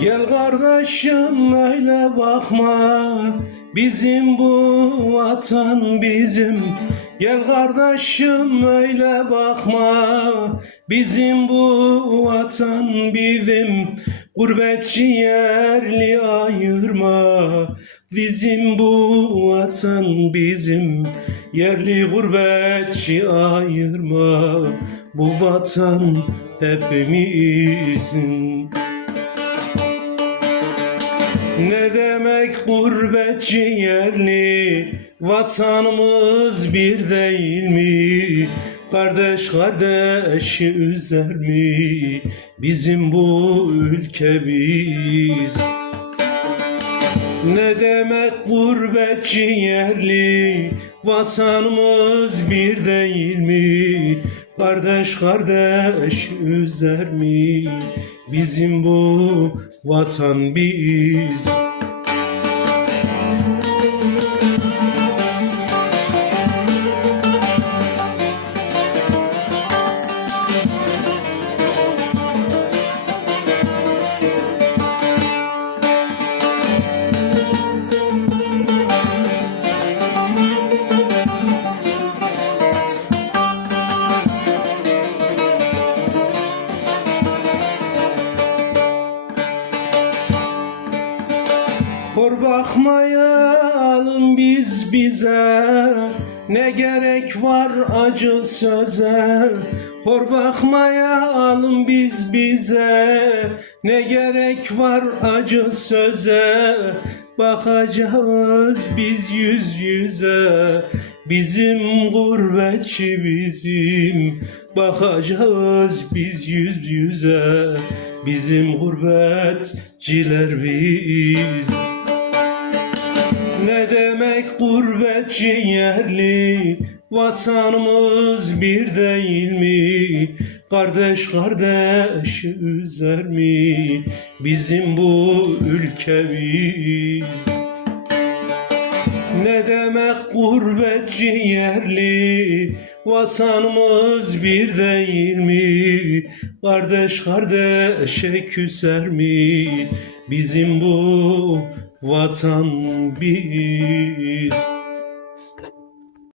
Gel kardeşim öyle bakma. Bizim bu vatan bizim. Gel kardeşim öyle bakma. Bizim bu vatan bizim. Gurbetçi yerli ayırma. Bizim bu vatan bizim. Yerli gurbetçi ayırma. Bu vatan hepimizin ne demek gurbetçi yerli? Vatanımız bir değil mi? Kardeş kardeşi üzer mi? Bizim bu ülkemiz ne demek gurbetçi yerli? Vatanımız bir değil mi? Kardeş kardeş üzer mi Bizim bu vatan biz bakmayalım biz bize. Ne gerek var acı söze? Hor bakmayalım biz bize. Ne gerek var acı söze? Bakacağız biz yüz yüze. Bizim gurbetçi bizim. Bakacağız biz yüz yüze. Bizim gurbetçiler biz gurbetçi yerli Vatanımız bir değil mi? Kardeş kardeş üzer mi? Bizim bu ülkemiz ne demek gurbetçi yerli Vatanımız bir değil mi? Kardeş kardeşe küser mi? Bizim bu vatan biz